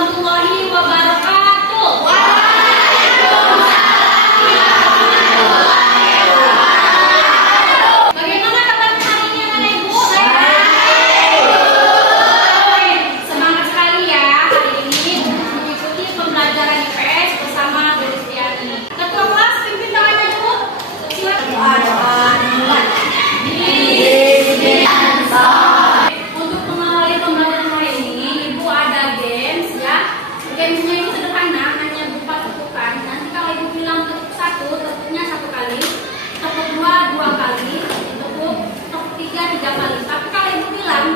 warahmatullahi wabarakatuh. Bagaimana kabar hari ini anak ibu? Semangat sekali ya hari ini mengikuti pembelajaran IPS bersama Bu Listiani. Ketua kelas pimpin tangannya dulu. Silakan. Untuk mengawali pembelajaran hari ini, Ibu ada games ya. Gamesnya itu sederhana, hanya berupa tepukan. Nanti kalau Ibu bilang tepuk satu, tepuknya satu kali, tepuk dua kali, tepuk tiga kali. Tapi kalau Ibu bilang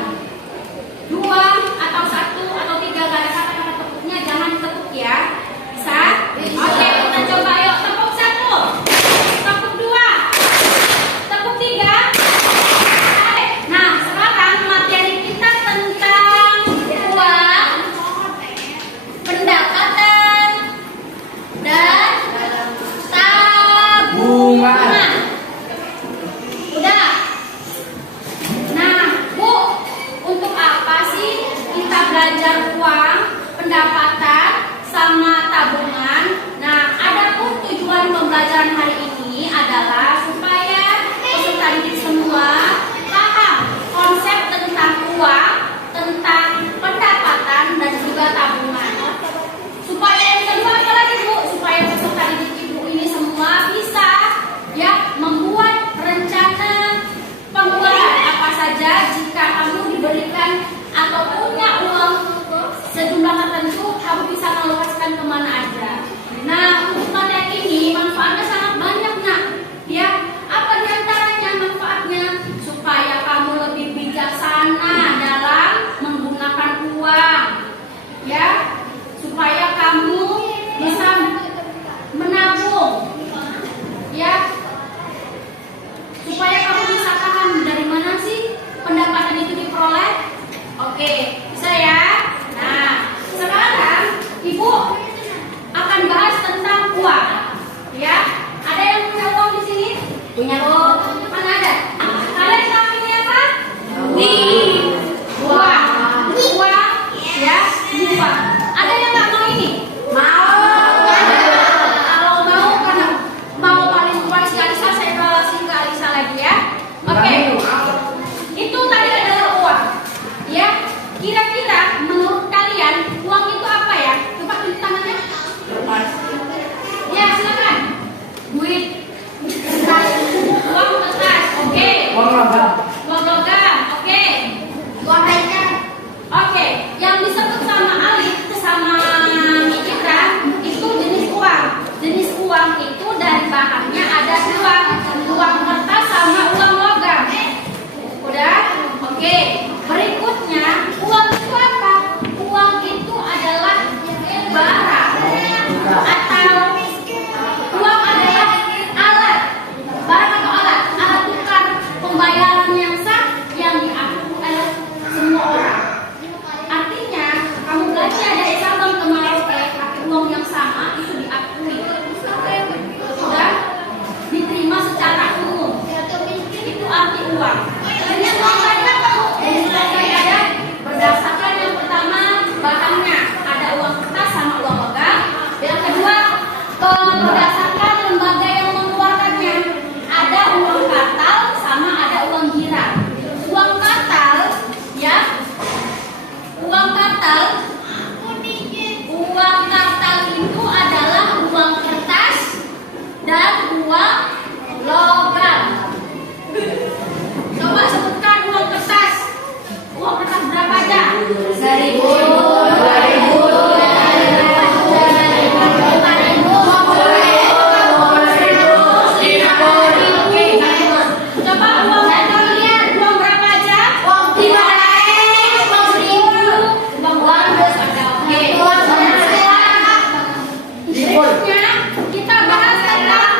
dua atau satu atau tiga kali kata-kata tepuknya jangan ditepuk ya. Bisa? Oke, kita coba yuk. Tepuk satu, tepuk dua, tepuk tiga. Nah, sekarang materi kita tentang uang, pendapatan, dan tabungan. Udah? Nah, Bu, untuk apa sih kita belajar uang, pendapatan, sama tabungan? Nah, adapun tujuan pembelajaran hari ini adalah supaya peserta didik semua paham konsep tentang uang, tentang pendapatan, dan juga tabungan. Supaya yang kedua apa lagi Bu? Supaya peserta didik Ibu ini semua bisa ya membuat rencana pengeluaran apa saja jika kamu diberikan atau punya uang sejumlah tertentu, kamu bisa mengalokasikan kemana aja. Nah, untuk materi ini manfaatnya sangat banyak nak. Ya, apa diantaranya manfaatnya? Supaya kamu lebih bijaksana dalam menggunakan uang, ya. Supaya kamu bisa menabung, ya. Supaya kamu bisa paham dari mana sih pendapatan itu diperoleh. Oke, bisa ya. Nah, sekarang Ibu akan bahas tentang uang, ya. Ada yang punya uang di sini? Punya uang? Mana ada? Kalian tahu ini apa? Uang, ya, uang. Ada yang nggak mau ini? Mau. Kalau mau, karena mau paling kuat si Alisa, saya kasih ke Alisa lagi ya. Oke. Itu tadi adalah uang, ya. Kira-kira menurut kalian uang itu apa ya? Coba tunjuk tangannya. Ya, silakan. Duit. Uang kertas, oke. Uang logam. Uang logam, oke. Uang receh. Oke, yang disebut sama Alif sama Mitra itu jenis uang. Jenis uang itu dari bahannya ada dua, uang kertas sama uang logam. Udah? Oke. Berikutnya, uang itu apa? Uang itu adalah barang atau uang adalah alat. Barang atau alat? Alat tukar pembayaran yang sah yang diakui oleh semua orang. Artinya, kamu belajar dari Sabang ke Merauke pakai uang yang sama itu diakui. Sudah diterima secara umum. Itu arti uang. Jenis uang banyak kamu. Jenis uang ada berdasarkan yang pertama bahannya ada uang kertas sama uang logam. Yang kedua berdasarkan lembaga yang mengeluarkannya ada uang kartal sama ada uang girang. Uang kartal ya. Uang kartal itu adalah uang kertas dan uang logam. Coba sebutkan uang kertas. Uang kertas berapa aja? 1.000, 2.000, 5.000. Coba uang kalian, uang berapa aja? Uang 5.000, uang 1.000, uang 200 ada. Oke. Berikutnya kita bahas tentang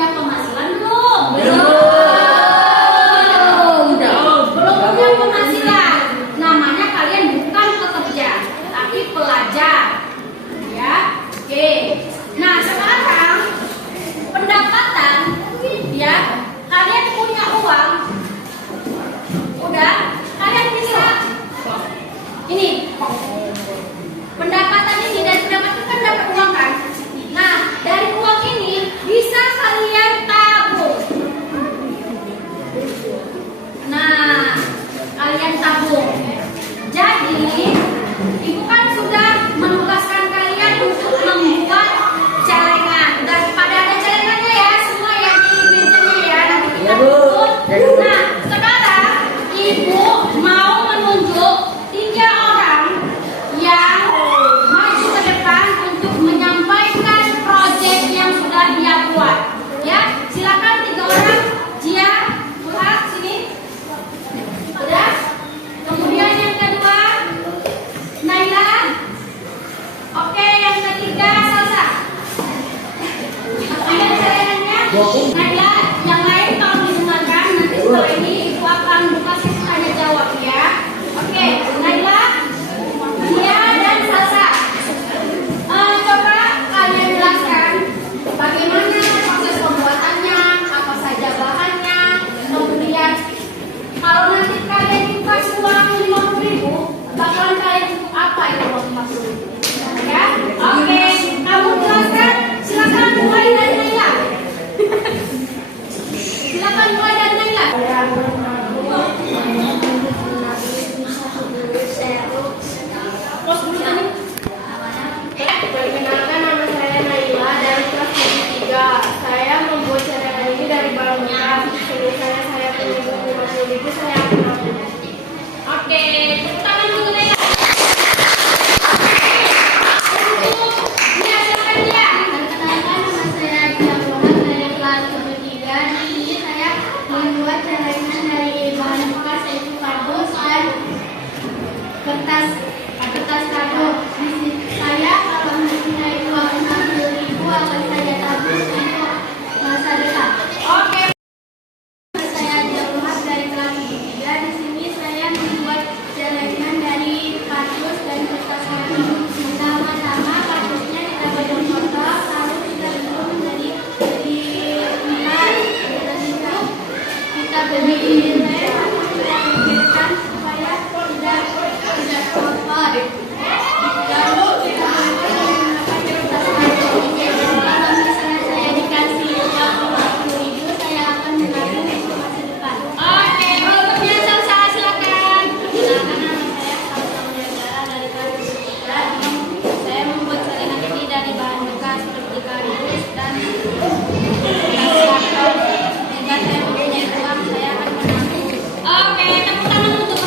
punya penghasilan belum? Belum punya penghasilan. Namanya kalian bukan pekerja, tapi pelajar. Ya, oke. Nah, sekarang pendapatan, ya, kalian punya uang, udah, kalian bisa ini pendapatan ini, dari pendapatan kan dapat uang kan. Nah, dari uang ini bisa kalian tabung. Nah, kalian tabung. Jadi ibu kan sudah menugaskan kalian untuk membuat celengan. Daripada ada celengannya ya, semua yang di mejanya ya, nanti kita tutup. Nah, sekarang ibu mau menunjuk 3 orang yang maju ke depan untuk menyampaikan proyek yang sudah dia buat. Ya, silakan 3 orang. Jia, buat sini. Udah. Kemudian yang kedua, Naila. Oke, yang ketiga, Salsa. Ada celengannya? Naila, yang lain tolong didengarkan. Nanti setelah ini ibu akan buka sesi tanya jawab ya. Oke, Naila, Dia dan Salsa. Coba kalian jelaskan bagaimana proses pembuatannya, apa saja bahannya, kemudian kalau nanti kalian dikasih uang 50.000, bakalan kalian untuk apa itu uang 50.000? Ya, oke, kamu jelaskan. Silakan mulai dari Naila. Silakan mulai dari Naila. Perkenalkan, nama saya Naila dari kelas 3. Saya membuat celengan ini dari balon bekas. Misalnya saya punya 50.000, saya akan nabung. Oke, tepuk tangan dulu Naila. Dia, silakan dia. Perkenalkan, nama saya Jamuran dari kelas 3. Di sini saya membuat celengan dari bahan bekas yaitu kardus dan kertas kardus. Di sini saya kalau mempunyai uang 60.000 akan saya tabung untuk masa depan. Oke. Saya Jamuran dari kelas 3. Di sini saya membuat celengan dari kardus dan kertas kardus. Pertama-tama kardusnya kita potong-potong, lalu kita bentuk menjadi empat. Setelah itu kita beri lem, kita pikirkan supaya tidak kotor. Lalu kita menggunakan kertas kardus. Kalau misalnya saya dikasih uang 50.000, saya akan menabung untuk masa depan. Oke, berikutnya Salsa, silakan. Perkenalkan, nama saya Salsa Mulyagara dari kelas 3. Saya membuat celengan ini dari bahan bekas seperti kardus dan kertas kardus. Jika saya mempunyai uang, saya akan menabung. Oke, tepuk tangan untuk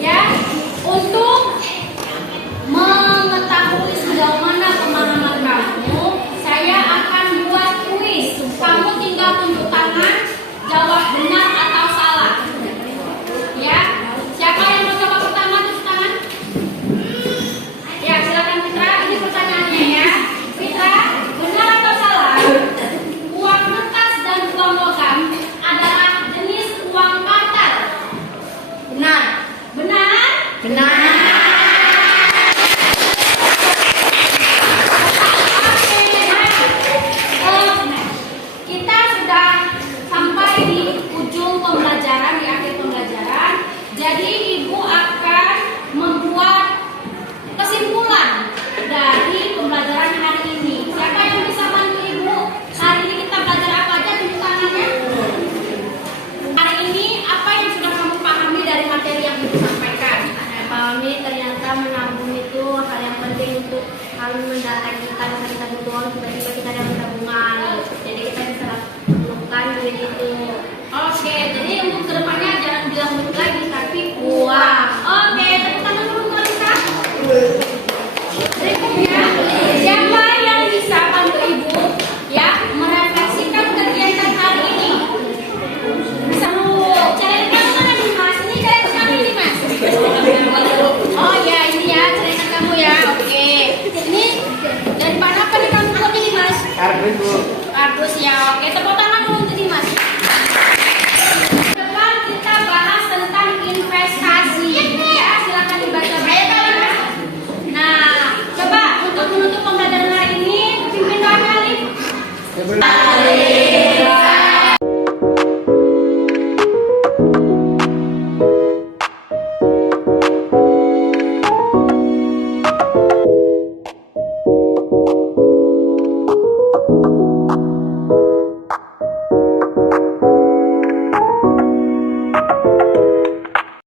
ya, untuk mengetahui sejauh mana pemahaman kamu, saya akan buat kuis. Kamu tinggal tunjuk tangan, jawab benar atau salah. Ya, siapa yang mau coba pertama tunjuk tangan? Ya, silakan Fitra. Ini pertanyaannya ya. Fitra, benar atau salah? Uang kertas dan uang logam adalah jenis uang kartal. Benar. Benar? Benar. Kita sudah sampai di ujung pembelajaran, di akhir pembelajaran. Jadi ibu akan membuat kesimpulan dari pembelajaran hari ini. Siapa yang bisa bantu ibu? Hari ini kita belajar apa aja? Tunjuk tangannya. Hari ini apa yang sudah kamu pahami dari materi yang ibu sampaikan? Saya pahami ternyata menabung itu hal yang penting untuk hal mendatang kita bisa kita butuh uang tiba-tiba kita dapat tabungan. Jadi kita bisa lakukan duit itu. Oke, jadi untuk kedepannya jangan bilang duit lagi, tapi uang. Oke, tepuk tangan dulu untuk Lisa. Berikutnya, siapa yang bisa bantu ibu ya merefleksikan kegiatan hari ini? Bisa dulu. Celengan mana nih Mas? Ini celengan kami nih Mas. Oh ya, ini ya celengan kamu ya. Oke. Ini dari mana apa nih kamu buat ini Mas? Kardus, Bu. Kardus Indonesia. Oke, tepuk tangan.